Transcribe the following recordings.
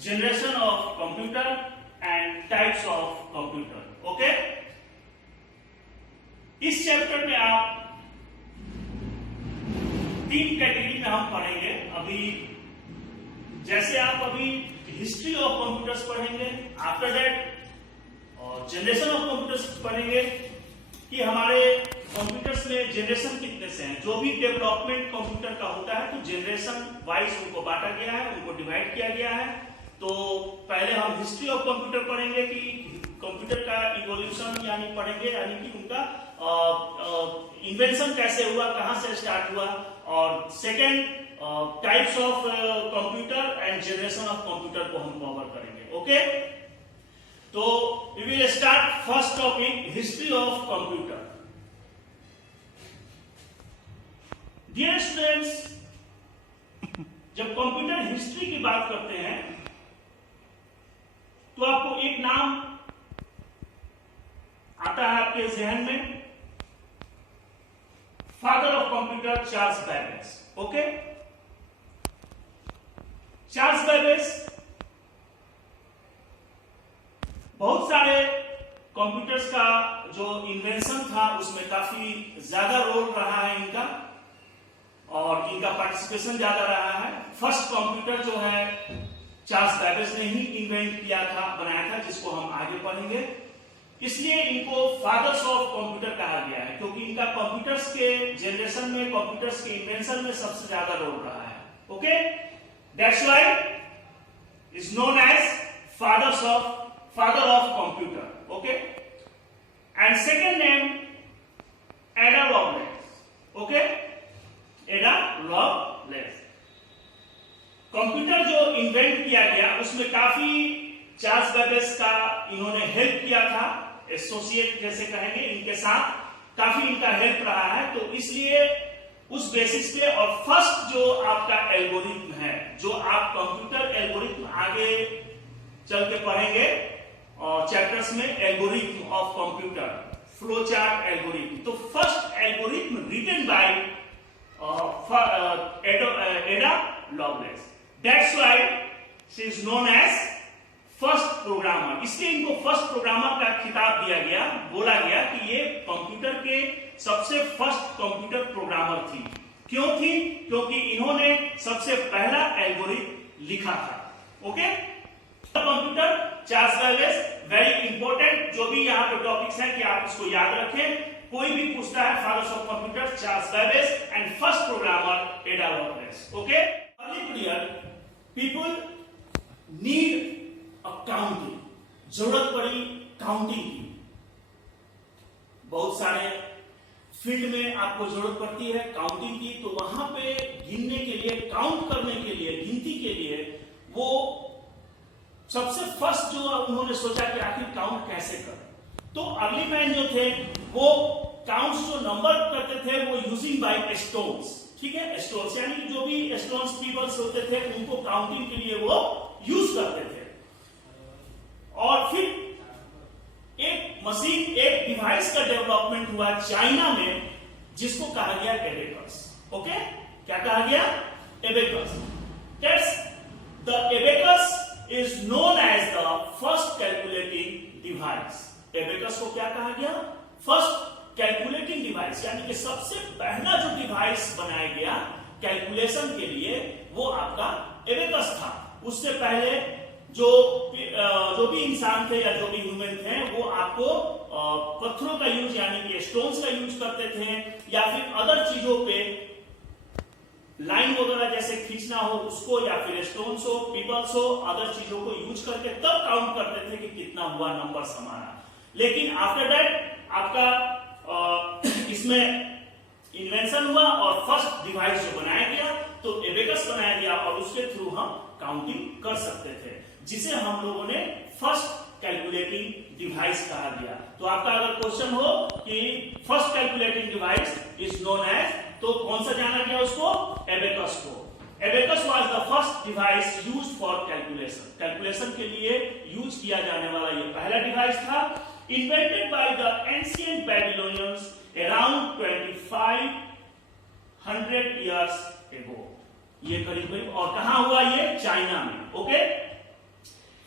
generation of computer and types of computer. Okay? इस chapter में आप तीन कैटेगरी में हम पढ़ेंगे. अभी जैसे आप अभी हिस्ट्री ऑफ कंप्यूटर्स पढ़ेंगे, after that generation of computers पढ़ेंगे कि हमारे कंप्यूटर्स में जनरेशन कितने से हैं. जो भी डेवलपमेंट कंप्यूटर का होता है तो जनरेशन वाइज उनको बांटा गया है, उनको डिवाइड किया गया है. तो पहले हम हिस्ट्री ऑफ कंप्यूटर पढ़ेंगे कि कंप्यूटर का इवोल्यूशन यानी पढ़ेंगे, यानी कि उनका इन्वेंशन कैसे हुआ, कहां से स्टार्ट हुआ. और second types of computer and generation of computer को हम कवर करेंगे. ओके, तो we will start first topic, history of computer. Dear students, जब कंप्यूटर हिस्ट्री की बात करते हैं तो आपको एक नाम आता है आपके जहन में, father of computer Charles Babbage. Okay, Charles Babbage बहुत सारे कंप्यूटर्स का जो इन्वेंशन था उसमें काफी ज्यादा रोल रहा है इनका, और इनका पार्टिसिपेशन ज्यादा रहा है. फर्स्ट कंप्यूटर जो है चार्ल्स बैबेज ने ही इन्वेंट किया था, बनाया था, जिसको हम आगे पढ़ेंगे. इसलिए इनको फादर्स ऑफ कंप्यूटर कहा गया है, क्योंकि इनका कंप्यूटर्स के जनरेशन में, कंप्यूटर्स के इन्वेंशन में सबसे ज्यादा रोल रहा है. Okay, that's why is known as father of computer. Okay, and second name Ada Lovelace. Okay, Ada Lovelace. Computer जो इन्वेंट किया गया उसमें काफी चार्ल्स बैबेज का इन्होंने हेल्प किया था, एसोसिएट जैसे कहेंगे, इनके साथ काफी इनका हेल्प रहा है. तो इसलिए उस बेसिस पे, और फर्स्ट जो आपका एल्गोरिथम है, जो आप कंप्यूटर एल्गोरिथम आगे चल के पढ़ेंगे और चैप्टर्स में, algorithm of computer, flow chart algorithm. तो first algorithm written by Ada Lovelace. That's why she is known as first programmer. इसलिए इनको फर्स्ट प्रोग्रामर का खिताब दिया गया, बोला गया कि ये कंप्यूटर के सबसे फर्स्ट कंप्यूटर प्रोग्रामर थी. क्यों थी? क्योंकि इन्होंने सबसे पहला एल्गोरिथम लिखा था. Okay, computer Charles Babbage, very important. जो भी यहाँ पे टॉपिक्स हैं कि आप इसको याद रखें. कोई भी पूछता है fathers of computer Charles Babbage and first programmer Ada Lovelace. Okay, early period people need counting, जरूरत पड़ी काउंटिंग की. बहुत सारे फील्ड में आपको जरूरत पड़ती है काउंटिंग की. तो वहां पे गिनने के लिए, काउंट करने के लिए, गिनती के लिए वो सबसे फर्स्ट जो उन्होंने सोचा कि आखिर काउंट कैसे करें. तो अर्ली मैन जो थे वो काउंट्स जो नंबर करते थे वो यूजिंग बाय स्टोन्स. ठीक है, स्टोन्स यानी जो भी स्टोन्स पीपल्स होते थे उनको काउंटिंग के लिए वो यूज करते थे. और फिर एक मशीन, एक डिवाइस का डेवलपमेंट हुआ चाइना में, जिसको कहा गया एबेकस. ओके, क्या कहा गया? Abacus. That's the abacus is known as the first calculating device. Abacus को क्या कहा गया? फर्स्ट कैलकुलेटिंग डिवाइस, यानी कि सबसे पहला जो डिवाइस बनाया गया कैलकुलेशन के लिए वो आपका एबेकस था. उससे पहले जो भी इंसान थे या जो भी ह्यूमन थे वो आपको पत्थरों का यूज, यानी कि स्टोन्स का यूज करते थे, या फिर अदर चीजों पे लाइन वगैरह जैसे खींचना हो उसको, या फिर स्टोन्स हो, पीपल्स हो, अदर चीजों को यूज करके तब काउंट करते थे कि कितना हुआ नंबर्स हमारा. लेकिन आफ्टर दैट आपका इसमें इन्वेंशन हुआ और फर्स्ट डिवाइस जो बनाया गया तो एबेकस बनाया गया, और उसके थ्रू हम काउंटिंग कर सकते थे, जिसे हम लोगों ने फर्स्ट कैलकुलेटिंग डिवाइस कहा गया. तो आपका अगर क्वेश्चन हो कि first calculating device is known as, तो कौन सा जाना गया उसको? एबेकस को. Abacus was the first device used for calculation. Calculation के लिए यूज किया जाने वाला ये पहला डिवाइस था. Invented by the ancient Babylonians around 2500 years ago. ये करीब करीब, और कहां हुआ? ये चाइना में. Okay,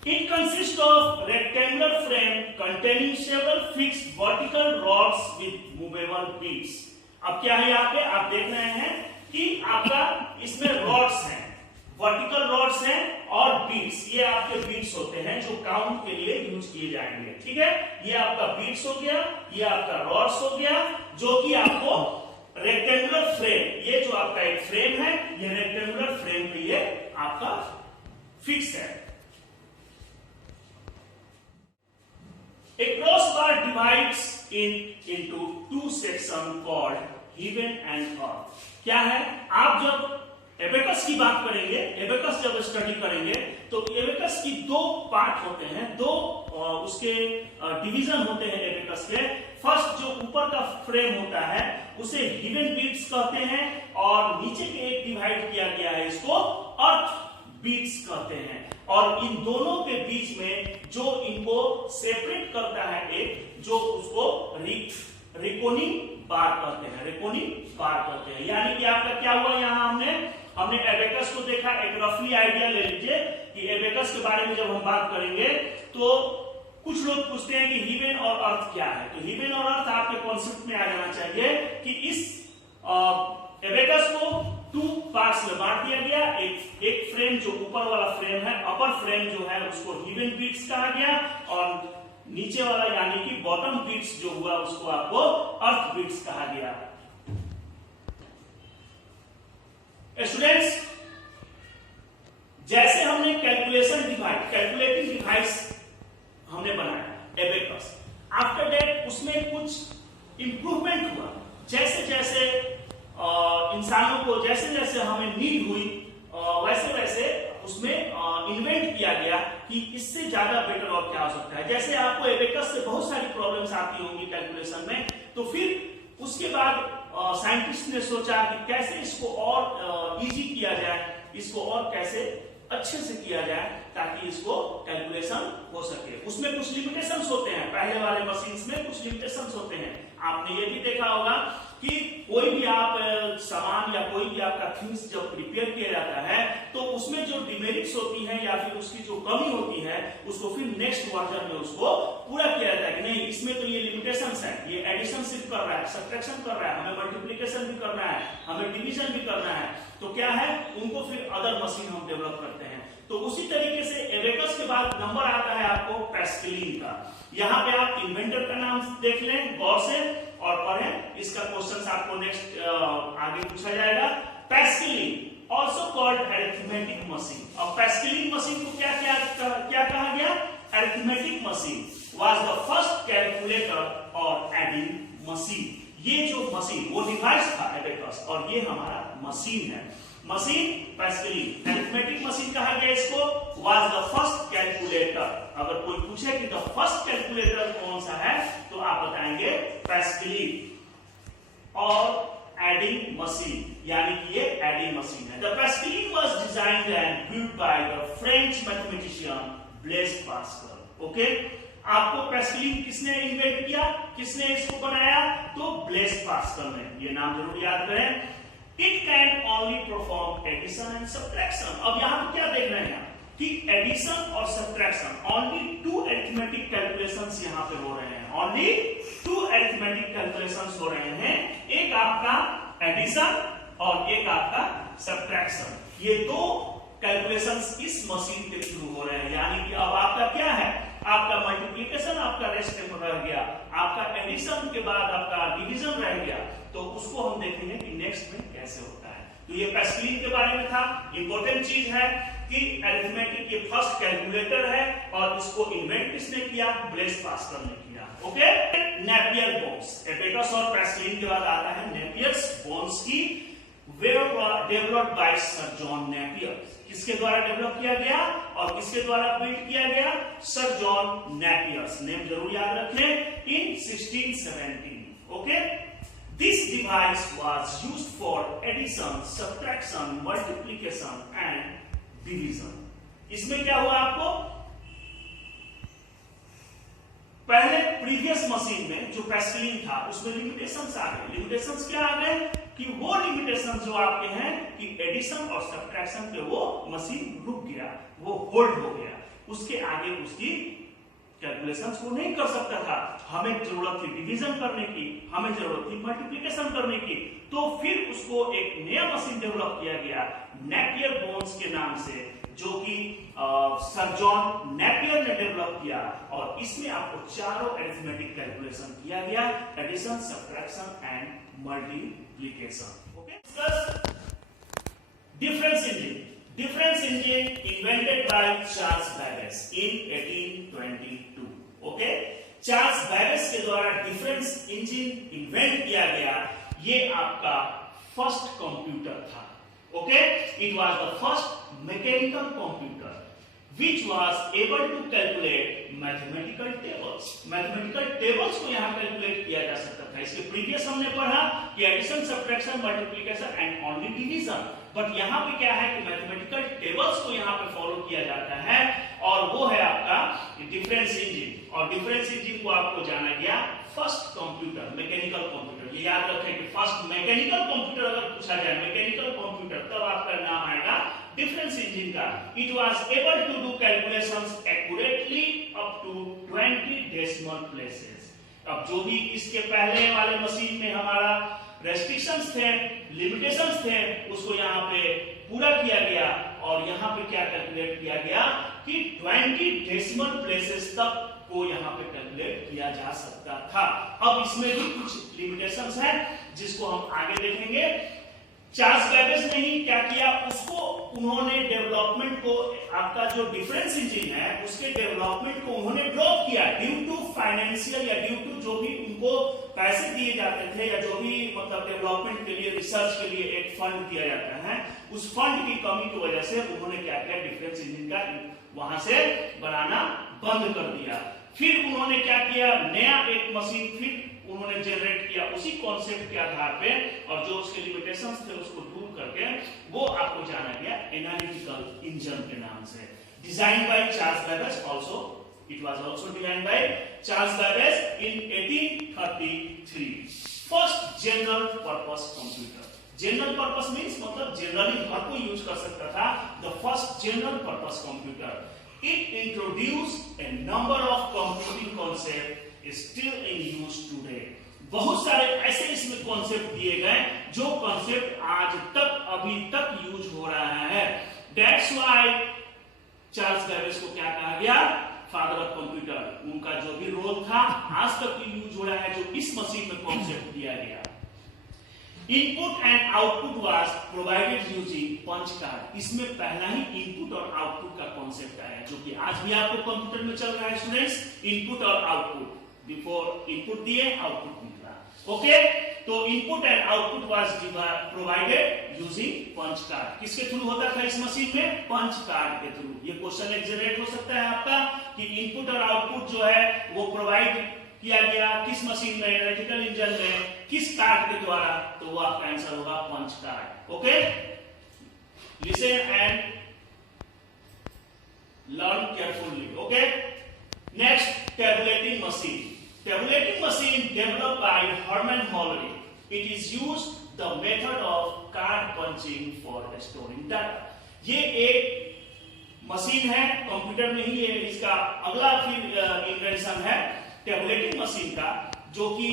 It consists of rectangular frame containing several fixed vertical rods with movable beams. अब क्या है यहाँ पे आप देख रहे हैं कि आपका इसमें रॉड्स हैं, वर्टिकल रॉड्स हैं और बीट्स, ये आपके बीट्स होते हैं जो काउंट के लिए यूज किए जाएंगे। ठीक है, ये आपका बीट्स हो गया, ये आपका रॉड्स हो गया, जो कि आपको रेक्टेंगुलर फ्रेम, ये जो आपका एक फ्रेम है, ये रेक्टेंगुलर फ्रेम पे ये आपका फिक्स है। A crossbar divides into two sections called heaven and earth. क्या है, आप जब एबेकस की बात करेंगे, एबेकस जब स्टडी करेंगे तो एबेकस की दो पार्ट होते हैं, दो उसके डिवीजन होते हैं एबेकस के। फर्स्ट जो ऊपर का फ्रेम होता है उसे हेवन बीट्स कहते हैं और नीचे के एक डिवाइड किया गया है इसको अर्थ बीट्स कहते हैं। और इन दोनों के बीच में जो इनको सेपरेट करता है एक, जो उसको रिकोनिंग बार कहते हैं, रिकोनिंग बार कहते हैं। यानी कि आपका क्या हुआ, यहाँ हमने एबेकस को देखा, एक रफली आइडिया ले लीजिए कि एबेकस के बारे में जब हम बात करेंगे तो कुछ लोग पूछते हैं कि हीवन और अर्थ क्या है। तो हीवन और अर्थ आपके कॉन्सेप्ट में आ जाना चाहिए कि इस एबेकस को टू पार्ट्स में बांट दिया गया। एक फ्रेम जो ऊपर वाला फ्रेम है, अपर फ्रेम जो है उसको हीवन बीट्स कहा गया और नीचे वाला यानी कि बॉटम बीट्स जो हुआ उसको आपको अर्थ बीट्स कहा गया। स्टूडेंट्स, जैसे हमने कैलकुलेटिंग डिवाइस हमने बनाया एबेकस, आफ्टर दैट उसमें कुछ इंप्रूवमेंट हुआ। जैसे जैसे इंसानों को जैसे हमें नीड हुई वैसे वैसे उसमें इन्वेंट किया गया कि इससे ज्यादा बेटर और क्या हो सकता है। जैसे आपको एबेकस से बहुत सारी प्रॉब्लम्स आती होंगी कैलकुलेशन में, तो फिर उसके बाद साइंटिस्ट ने सोचा कि कैसे इसको और इजी किया जाए, इसको और कैसे अच्छे से किया जाए ताकि इसको कैलकुलेशन हो सके। उसमें कुछ लिमिटेशंस होते हैं, पहले वाले मशीन्स में कुछ लिमिटेशंस होते हैं। आपने ये भी देखा होगा कि कोई भी आप सामान या कोई भी आपका थिंग्स जब प्रिपेयर किया जाता है तो उसमें जो डिमेरिट्स होती हैं या फिर उसकी जो कमी होती है उसको फिर नेक्स्ट वर्जन में उसको पूरा किया जाता है कि नहीं, इसमें तो ये लिमिटेशंस है, ये एडिशन सिर्फ कर रहा है, सब्ट्रैक्शन कर रहा है, हमें मल्टीप्लिकेशन भी करना है, हमें डिवीजन भी करना है, तो क्या है उनको फिर अदर मशीन हम डेवलप करते हैं। तो उसी तरीके से एबेकस के बाद नंबर आता है आपको पैस्केलिन का। यहाँ पे आप इन्वेंटर का नाम देख लें गौर से और पढ़ें, इसका क्वेश्चन आपको नेक्स्ट आगे पूछा जाएगा। पैस्केलिन ऑल्सो कॉल्ड अरिथमेटिक मशीन। अब पैस्केलिन मशीन को क्या कहा गया? Arithmetic machine was the first calculator और एडिंग मशीन। ये जो मशीन वो डिवाइस था एबेकस और ये हमारा मशीन है। मशीन पैस्केलिन, अरिथमेटिक मशीन कहा गया इसको, वाज द फर्स्ट कैलकुलेटर। अगर कोई पूछे कि द फर्स्ट कैलकुलेटर कौन सा है तो आप बताएंगे पैस्केलिन। और एडिंग मशीन यानी कि ये एडिंग मशीन है। The Pascaline was designed and built by the French mathematician Blaise Pascal. Okay, आपको पैस्केलिन किसने इन्वेंट किया, किसने इसको बनाया? तो ब्लेज पास्कल ने। ये नाम जरूर याद करें। It can only perform addition and subtraction। अब यहाँ पे क्या देख रहे हैं कि एडिशन और subtraction, only two arithmetic calculations यहाँ पे हो रहे हैं, ओनली टू अरिथमेटिक कैलकुलेशंस हो रहे हैं। एक आपका एडिशन और एक आपका सब्ट्रैक्शन। ये दो कैलकुलेशंस इस मशीन के थ्रू हो रहे हैं। यानी कि अब आपका क्या है, आपका मल्टीप्लिकेशन आपका रेस्ट में रह गया, आपका एडिशन के बाद आपका डिवीजन रह गया, तो उसको हम देखेंगे कि नेक्स्ट में कैसे होता है। तो ये पैस्केलिन के बारे में था। इंपॉर्टेंट चीज है कि अरिथमेटिक के फर्स्ट कैलकुलेटर है और इसको इन्वेंट किसने किया? ब्लेज पास्कल ने किया। Okay, Napier bones. एबेकस और पैस्केलिन के बाद आता है नेपियर्स बोन्स की, developed by sir John Napier. किसके द्वारा डेवलप किया गया और किसके द्वारा बिल्ड किया गया? Sir John Napier's. नेम जरूर याद रखें। इन 1617। Okay, this device was used for addition, subtraction, multiplication and division। इसमें क्या हुआ आपको? पहले प्रीवियस मशीन में जो पैस्केलिन था उसमें लिमिटेशंस आ गए। लिमिटेशंस क्या आ गए कि वो लिमिटेशंस जो आपके हैं कि एडिशन और सब्ट्रैक्शन पे वो मशीन रुक गया, वो होल्ड हो गया। उसके आगे उसकी कैलकुलेशंस को नहीं कर सकता था। हमें जरूरत थी डिवीजन करने की, हमें जरूरत थी मल्टीप्लिकेशन करने की, तो फिर उसको एक नया मशीन डेवलप किया गया नेपियर बोन्स के नाम से, जो कि सर जॉन नेपियर ने डेवलप किया। और इसमें आपको चारों अरिथमेटिक कैलकुलेशन किया गया, addition, subtraction and multiplication. Okay, difference engine. Difference engine invented by Charles Babbage in 1822. Okay, Charles Babbage के द्वारा डिफरेंस इंजन इन्वेंट किया गया। ये आपका फर्स्ट कंप्यूटर था। Okay, it was the first mechanical computer which was able to calculate mathematical tables. Mathematical tables को यहाँ calculate किया जा सकता था। इसके प्रीवियस हमने पढ़ा कि addition, subtraction, multiplication and only division, but यहाँ पे क्या है कि मैथमेटिकल टेबल्स को यहाँ पे फॉलो किया जाता है, और वो है आपका डिफरेंस इंजन। और डिफरेंस इंजन को आपको जाना गया फर्स्ट कंप्यूटर, मैकेनिकल कंप्यूटर। ये याद रखें कि फर्स्ट मैकेनिकल कंप्यूटर अगर पूछा जाए, मैकेनिकल कंप्यूटर, तब आपका नाम आएगा डिफरेंस इंजन का। It was able to do calculations accurately up to 20 decimal places. अब जो भी इसके पहले वाले मशीन में हमारा रेस्ट्रिक्शंस थे, लिमिटेशंस थे, उसको यहाँ पे पूरा किया गया, और यहाँ पे क्या कैलकुलेट किया गया कि 20 डेसिमल प्लेसेस तक को यहाँ पे कैलकुलेट किया जा सकता था। अब इसमें भी कुछ लिमिटेशंस है जिसको हम आगे देखेंगे। चार्ल्स बैबेज ने ही क्या किया, उसको उन्होंने डेवलपमेंट को, आपका जो डिफरेंस इंजन है उसके डेवलपमेंट को उन्होंने ड्रॉप किया ड्यू टू फाइनेंशियल, या ड्यू टू जो भी उनको पैसे दिए जाते थे, या जो भी मतलब डेवलपमेंट के लिए, रिसर्च के लिए एक फंड दिया जाता है, उस फंड की कमी की वजह से उन्होंने क्या किया, डिफरेंस इंजन का वहां से बनाना बंद कर दिया। फिर उन्होंने क्या किया, नया एक मशीन फिर उन्होंने जनरेट किया उसी कॉन्सेप्ट के आधार पे, और जो उसके लिमिटेशंस थे उसको दूर करके वो आपको जाना गया एनालिटिकल इंजन के नाम से। Design by Charles Babbage, also it was also design by Charles Babbage in 1833। First general purpose computer. General purpose means मतलब जनरली हर कोई यूज कर सकता था। The first general purpose computer, it introduced a number of computing concepts still in use today. बहुत सारे ऐसे इसमें concept दिए गए जो कॉन्सेप्ट आज तक, अभी तक यूज हो रहा है। That's why चार्ल्स बैबेज को क्या कहा गया, फादर ऑफ कंप्यूटर। उनका जो भी रोल था आज तक यूज हो रहा है, जो इस मशीन में कॉन्सेप्ट दिया गया। Input and output was provided using punch card. इसमें पहला ही इनपुट और आउटपुट का कॉन्सेप्ट आया, जो कि आज भी आपको कंप्यूटर में चल रहा है स्टूडेंट्स। इनपुट और आउटपुट, बिफोर इनपुट दिए आउटपुट निकला। ओके, तो input and output was provided using punch card. किसके थ्रू होता था इस मशीन में, पंच कार्ड के थ्रू। ये क्वेश्चन एक जनरेट हो सकता है आपका कि इनपुट और आउटपुट जो है वो प्रोवाइड किया गया किस मशीन में, एनालिटिकल इंजन में, किस कार्ड के द्वारा, तो वो आपका आंसर होगा punch card. Okay, listen and learn carefully. Okay, next, tabulating machine. Tabulating machine developed by Herman Hollerith. It is used the method of card punching for storing data. ये एक मशीन है, computer में ही है। इसका अगला फिर invention है tabulating machine का, जो कि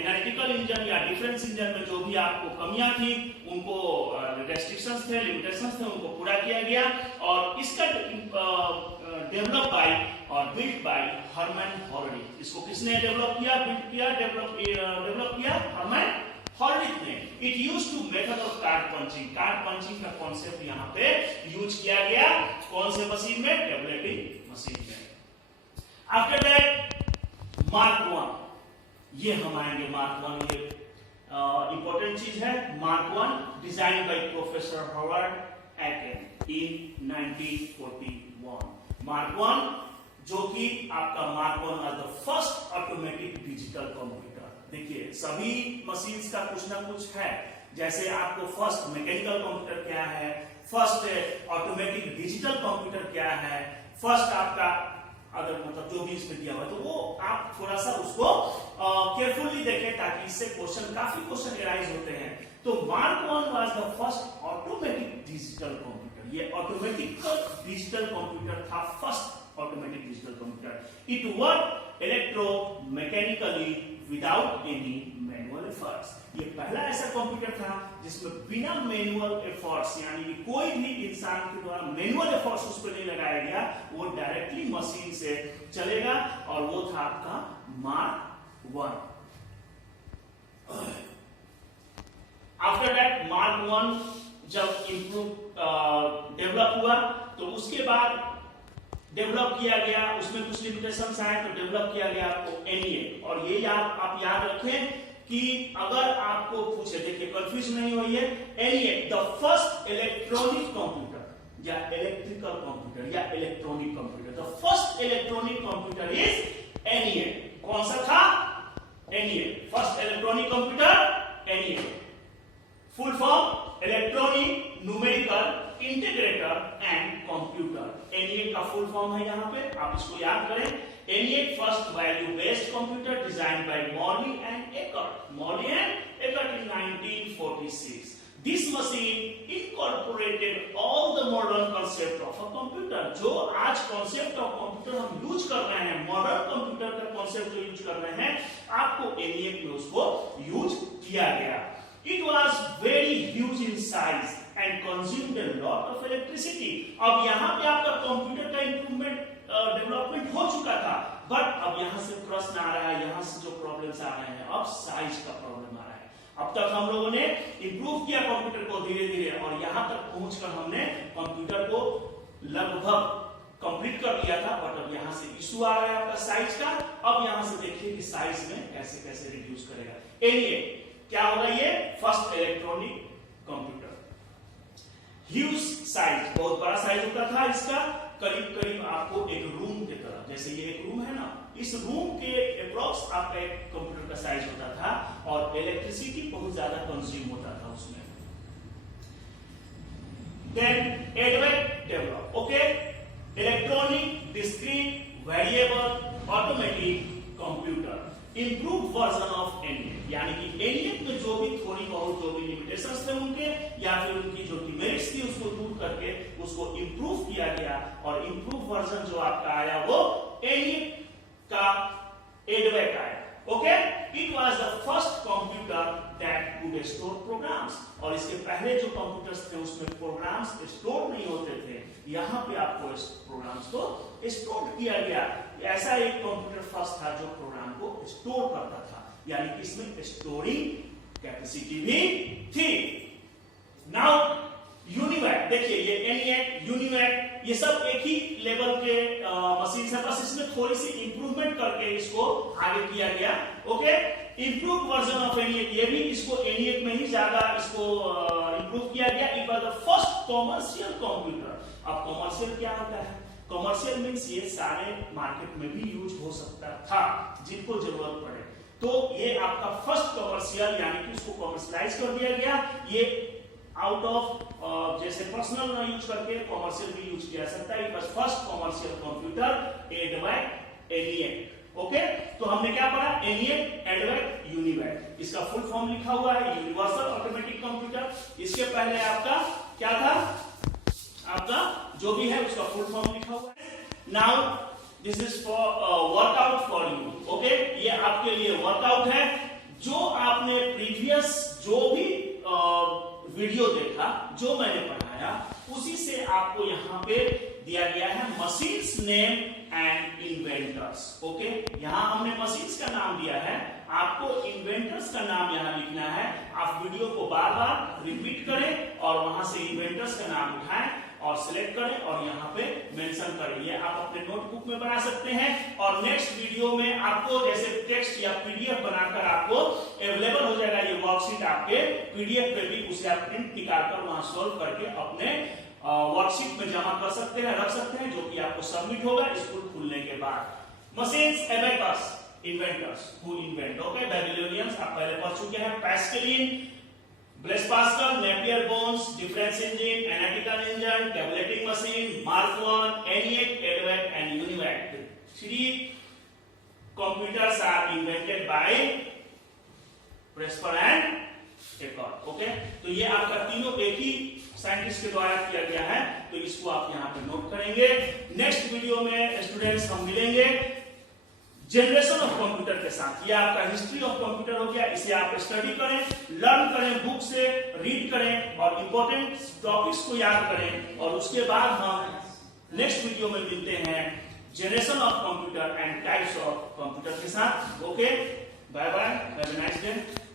एनालिटिकल इंजन या डिफरेंस इंजन में जो भी आपको कमियां थी, उनको रेस्ट्रिक्शंस थे, लिमिटेशंस थे, उनको पूरा किया गया। और इसका डेवलप बाय और बिल्ट बाय हर्मन हॉलरी। इसको किसने डेवलप किया, बिल्ड किया, डेवलप किया, हर्मन हॉलरी ने। It used to method of card punching. Card punching का कॉन्सेप्ट यहाँ पे यूज किया गया। कौन से मशीन में, टेबुलेटिंग मशीन में। आफ्टर दैट मार्क 1, ये हम आएंगे मार्क 1, ये इंपॉर्टेंट चीज है। Mark 1 design by professor Howard Eton in 1941। Mark 1 जो कि आपका mark 1 was the first automatic digital computer. देखिए सभी मशीन्स का कुछ ना कुछ है, जैसे आपको फर्स्ट मैकेनिकल कंप्यूटर क्या है, फर्स्ट ऑटोमेटिक डिजिटल कंप्यूटर क्या है, फर्स्ट आपका अगर मतलब जो भी इसमें दिया हुआ है, तो वो आप थोड़ा सा उसको केयरफुली देखें, ताकि इससे काफी क्वेश्चन एराइज होते हैं। तो Mark 1 was the first automatic digital computer. ये ऑटोमेटिक डिजिटल कंप्यूटर था, first automatic digital computer. It work electromechanically without any manual efforts. ये पहला ऐसा कंप्यूटर था जिसमें बिना मैनुअल एफर्ट्स, यानी कि कोई भी इंसान के द्वारा मैनुअल एफर्ट्स उस पर नहीं लगाया गया, वो डायरेक्टली मशीन से चलेगा, और वो था आपका मार्क 1। आफ्टर दैट मार्क 1 जब डेवलप हुआ तो उसके बाद डेवलप किया गया, उसमें कुछ लिमिटेशंस आए तो डेवलप किया गया आपको एनईए। और ये आप याद रखें कि अगर आपको पूछे, देखिए कंफ्यूज नहीं होइए, ENIAC the first electronic computer या इलेक्ट्रिकल कंप्यूटर या electronic computer, the first electronic computer is ENIAC. कौन सा था? ENIAC, first electronic computer ENIAC. Full form electronic numerical integrator and computer. ENIAC का फुल फॉर्म है, यहां पे आप इसको याद करें। ENIAC first value based computer designed by Mauchly and Eckert, Mauchly and Eckert in 1946। This machine incorporated all the modern concept of a computer। जो आज concept of computer हम यूज कर रहे हैं, modern computer का concept जो use कर रहे हैं, आपको एनईए में उसको यूज किया गया। It was very huge in size and consumed a lot of electricity। अब यहाँ पे आपका कंप्यूटर का इंप्रूवमेंट डेवलपमेंट हो चुका था, बट अब यहाँ से प्रश्न आ रहा है, यहाँ से जो प्रॉब्लम्स आ रहे हैं, अब साइज का प्रॉब्लम आ रहा है। अब तक हम लोगों ने इंप्रूव किया कंप्यूटर को धीरे धीरे, और यहाँ तक पहुंचकर हमने कंप्यूटर को लगभग कंप्लीट कर दिया था, बट अब यहाँ से इशू आ रहा है आपका साइज का। अब यहाँ से देखिए कि साइज में कैसे कैसे रिड्यूस करेगा। एनईए क्या होगा? ये first electronic computer, huge size, बहुत बड़ा साइज होता था इसका, करीब करीब आपको एक रूम की तरह, जैसे ये एक रूम है ना, इस रूम के अप्रॉक्स आपका एक कंप्यूटर का साइज होता था, और इलेक्ट्रिसिटी बहुत ज्यादा कंज्यूम होता था उसमें। देन एडवेंट develop, okay, electronic discrete variable automatic computer, improve version of ENIAC. यानी कि एनईए में जो भी थोड़ी बहुत जो भी लिमिटेशंस थे उनके, या फिर उनकी जो डिमेरिट्स थी उसको दूर करके उसको इंप्रूव किया गया, और इंप्रूव वर्जन जो आपका आया वो एनईए का एडवेक आया। Okay, it was the first computer that could store programs. और इसके पहले जो कंप्यूटर्स थे उसमें प्रोग्राम्स स्टोर नहीं होते थे, यहाँ पे आपको इस प्रोग्राम्स को स्टोर किया गया। ऐसा एक कंप्यूटर फर्स्ट था जो प्रोग्राम को स्टोर करता था, यानी कि इसमें स्टोरिंग कैपेसिटी भी थी। नाउ यूनिवैक, देखिए ये एनईए, यूनिवैक, ये सब एक ही लेवल के मशीन है, बस इसमें थोड़ी सी इंप्रूवमेंट करके इसको आगे किया गया। Okay, improve version of NEA, ये भी इसको एनईए में ही ज्यादा इसको इंप्रूव किया गया। It was the first commercial computer. अब कॉमर्शियल क्या होता है? कॉमर्शियल मींस ये सारे मार्केट में भी यूज हो सकता था जिनको जरूरत पड़े, तो ये आपका फर्स्ट कॉमर्शियल, यानी कि उसको कॉमर्शियलाइज कर दिया गया। ये आउट ऑफ जैसे पर्सनल ना यूज करके कॉमर्शियल भी यूज किया सकता है। It was first commercial computer EDVAC ENIAC. Okay, तो हमने क्या पढ़ा? ENIAC, EDVAC, UNIVAC. इसका फुल फॉर्म लिखा हुआ है यूनिवर्सल ऑटोमेटिक कंप्यूटर। इसके पहले आपका क्या था? आपका जो भी है उसका फुल फॉर्म लिखा हुआ है। Now this is for workout for you. Okay, ये आपके लिए वर्कआउट है। जो आपने प्रीवियस जो भी वीडियो देखा, जो मैंने पढ़ाया, उसी से आपको यहाँ पे दिया गया है machines name and inventors. Okay, यहाँ हमने मशीन्स का नाम दिया है, आपको इन्वेंटर्स का नाम यहाँ लिखना है। आप वीडियो को बार बार रिपीट करें और वहां से इन्वेंटर्स का नाम उठाएं और सिलेक्ट करें और यहाँ पे मेंशन करें। ये आप अपने नोटबुक में बना सकते हैं, और नेक्स्ट वीडियो में आपको जैसे टेक्स्ट या पीडीएफ बनाकर आपको अवेलेबल हो जाएगा ये वर्कशीट आपके पीडीएफ पे भी, उसे आप प्रिंट निकालकर वहां सॉल्व करके अपने वर्कशीट में जमा कर सकते हैं, रख सकते हैं, जो कि आपको सबमिट होगा स्कूल खुलने के बाद। Machines, abacus, inventors, who invent. Okay, Babylonians आप पहले पढ़ चुके हैं। Pascaline, Blaise Pascal, Napier bones, difference engine, analytical engine, tabulating machine, Mark 1, ENIAC, EDVAC and UNIVAC. 3 computers are invented by Presper and Ekert। Okay, तो ये आपका तीनों एक ही साइंटिस्ट के द्वारा किया गया है, तो इसको आप यहाँ पे नोट करेंगे। नेक्स्ट वीडियो में स्टूडेंट्स हम मिलेंगे जनरेशन ऑफ कंप्यूटर के साथ। ये आपका हिस्ट्री ऑफ कंप्यूटर हो गया, इसे आप स्टडी करें, लर्न करें, बुक से रीड करें और इंपॉर्टेंट टॉपिक्स को याद करें, और उसके बाद हम नेक्स्ट वीडियो में मिलते हैं generation of computer and types of computer के साथ। Okay, bye bye, have a nice day.